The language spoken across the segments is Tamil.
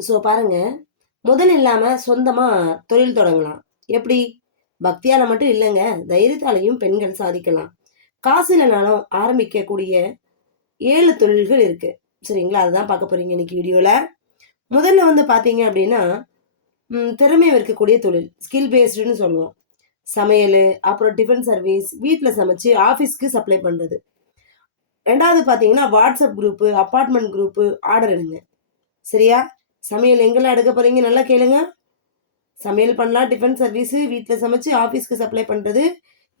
ஸோ பாருங்க, முதல் இல்லாம சொந்தமா தொழில் தொடங்கலாம். எப்படி? பக்தியால மட்டும் இல்லங்க, தைரியத்தாலயும் பெண்கள் சாதிக்கலாம். காசு இல்லனாலும் ஆரம்பிக்கக்கூடிய 7 தொழில்கள் இருக்கு. சரிங்களா? அதுதான் பார்க்க போறீங்க இன்னைக்கு வீடியோல. முதல்ல வந்து பார்த்தீங்க அப்படின்னா, திறமை இருக்கக்கூடிய தொழில். ஸ்கில் பேஸ்டுன்னு சொல்லுவோம். சமையலு, அப்புறம் டிஃபன் சர்வீஸ், வீட்ல சமைச்சு ஆஃபீஸ்க்கு சப்ளை பண்றது. 2வது பார்த்தீங்கன்னா, WhatsApp group, apartment group order எடுங்க. சரியா? சமையல் எங்கெல்லாம் எடுக்க போறீங்க நல்லா கேளுங்க. சமையல் பண்ணலாம், டிஃபன் சர்வீஸு, வீட்ல சமைச்சு ஆஃபீஸ்க்கு சப்ளை பண்றது,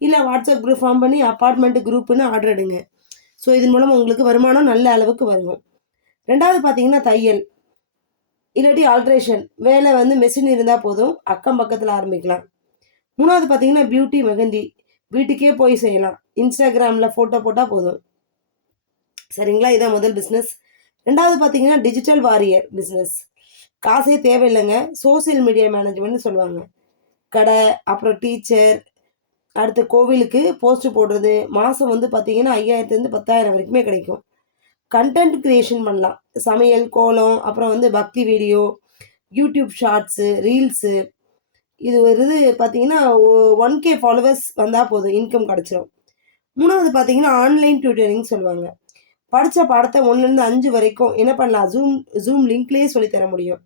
இல்ல வாட்ஸ்அப் குரூப் ஃபார்ம் பண்ணி அபார்ட்மெண்ட் குரூப்னு ஆர்டர் எடுங்க. ஸோ இதன் மூலம் உங்களுக்கு வருமானம் நல்ல அளவுக்கு வரும். 2வது பார்த்தீங்கன்னா தையல், இல்லாட்டி ஆல்ட்ரேஷன். வேலை வந்து மெஷின் இருந்தால் போதும், அக்கம் பக்கத்தில் ஆரம்பிக்கலாம். 3வது பார்த்தீங்கன்னா பியூட்டி மெஹந்தி, வீட்டுக்கே போய் செய்யலாம். இன்ஸ்டாகிராமில் ஃபோட்டோ போட்டால் போதும். சரிங்களா? இதான் முதல் பிஸ்னஸ். 2வது பார்த்தீங்கன்னா டிஜிட்டல் வாரியர் பிஸ்னஸ். காசே தேவையில்லைங்க, சோசியல் மீடியா மேனேஜ்மெண்ட்னு சொல்லுவாங்க. கடை, அப்புறம் டீச்சர், அடுத்து கோவிலுக்கு போஸ்ட் போடுறது, மாதம் வந்து பார்த்தீங்கன்னா 5000லேருந்து 10,000 வரைக்குமே கிடைக்கும். கண்டென்ட் கிரியேஷன் பண்ணலாம். சமையல், கோலம், அப்புறம் வந்து பக்தி வீடியோ, யூடியூப் ஷார்ட்ஸு, ரீல்ஸு. இது வருது பார்த்தீங்கன்னா 1K ஃபாலோவர்ஸ் வந்தால் போதும், இன்கம் கிடச்சிரும். 3வது பார்த்தீங்கன்னா ஆன்லைன் டியூட்டரிங் சொல்லுவாங்க. படித்த பாடத்தை 1லேருந்து 5 வரைக்கும் என்ன பண்ணலாம், ஜூம் லிங்க்லேயே சொல்லித்தர முடியும்.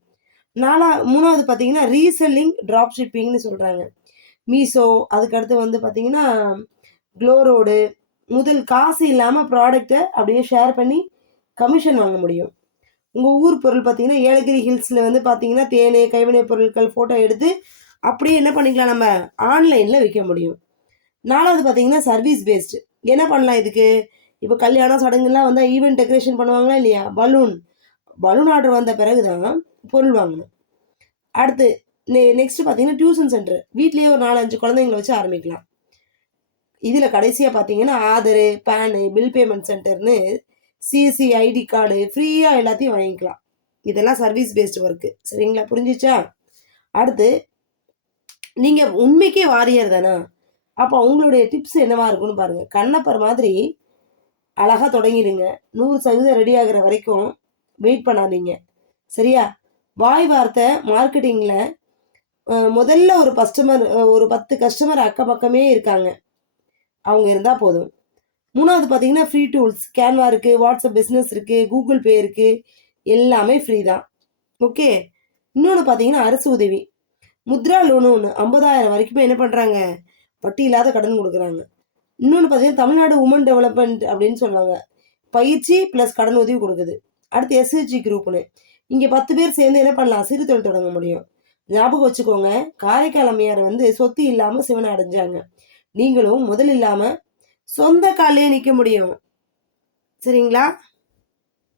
3வது பார்த்தீங்கன்னா ரீசெல்லிங், ட்ராப் ஷிப்பிங்னு சொல்கிறாங்க. மீஷோ, அதுக்கடுத்து வந்து பார்த்தீங்கன்னா க்ளோரோடு. முதல் காசு இல்லாமல் ப்ராடக்டை அப்படியே ஷேர் பண்ணி கமிஷன் வாங்க முடியும். உங்கள் ஊர் பொருள் பார்த்தீங்கன்னா ஏலகிரி ஹில்ஸில் வந்து பார்த்தீங்கன்னா தேன், கைவினைப் பொருட்கள் ஃபோட்டோ எடுத்து அப்படியே என்ன பண்ணிக்கலாம், நம்ம ஆன்லைனில் விற்க முடியும். 4வது பார்த்தீங்கன்னா சர்வீஸ் பேஸ்டு. என்ன பண்ணலாம் இதுக்கு? இப்போ கல்யாணம் சடங்குலாம் வந்தால் ஈவெண்ட் டெக்கரேஷன் பண்ணுவாங்களா இல்லையா? பலூன் ஆர்டர் வந்த பிறகு தான் பொருள் வாங்கணும். அடுத்து நெக்ஸ்ட் பார்த்தீங்கன்னா டியூஷன் சென்டர். வீட்லேயே ஒரு 4-5 குழந்தைங்களை வச்சு ஆரம்பிக்கலாம். இதில் கடைசியாக பார்த்தீங்கன்னா ஆதார், பேனு, பில் பேமெண்ட் சென்டர்னு சிஎஸ்சி, ஐடி கார்டு ஃப்ரீயாக எல்லாத்தையும் வாங்கிக்கலாம். இதெல்லாம் சர்வீஸ் பேஸ்டு ஒர்க்கு. சரிங்களா? புரிஞ்சிச்சா? அடுத்து நீங்கள் உண்மைக்கே வாரியர் தானே, அப்போ உங்களுடைய டிப்ஸ் என்னவா இருக்குன்னு பாருங்கள். கண்ணப்பர் மாதிரி அழகாக தொடங்கிடுங்க. 100% ரெடி ஆகிற வரைக்கும் வெயிட் பண்ணாதீங்க. சரியா? வாய் வார்த்தை மார்க்கெட்டிங்கில் முதல்ல ஒரு 10 கஸ்டமர் அக்கம் பக்கமே இருக்காங்க, அவங்க இருந்தால் போதும். 3வது பார்த்தீங்கன்னா ஃப்ரீ டூல்ஸ். கேன்வா இருக்குது, வாட்ஸ்அப் பிஸ்னஸ் இருக்குது, கூகுள் பே இருக்குது, எல்லாமே ஃப்ரீ தான். ஓகே. இன்னொன்று பார்த்தீங்கன்னா அரசு உதவி, முத்ரா லோனு ஒன்று 50,000 வரைக்குமே என்ன பண்ணுறாங்க, வட்டி இல்லாத கடன் கொடுக்குறாங்க. இன்னொன்று பார்த்தீங்கன்னா தமிழ்நாடு உமன் டெவலப்மெண்ட் அப்படின்னு சொல்லுவாங்க, பயிற்சி ப்ளஸ் கடன் உதவி கொடுக்குது. அடுத்து எஸ்ஹெச்ஜி குரூப்னு, இங்கே 10 பேர் சேர்ந்து என்ன பண்ணலாம், சிறு தொழில் தொடங்க முடியும். ஞாபகம் வச்சுக்கோங்க, காரைக்கால் அம்மையார் வந்து சொத்து இல்லாமல் சிவனை அடைஞ்சாங்க. நீங்களும் முதல் இல்லாமல் சொந்த காலையே நிற்க முடியும். சரிங்களா?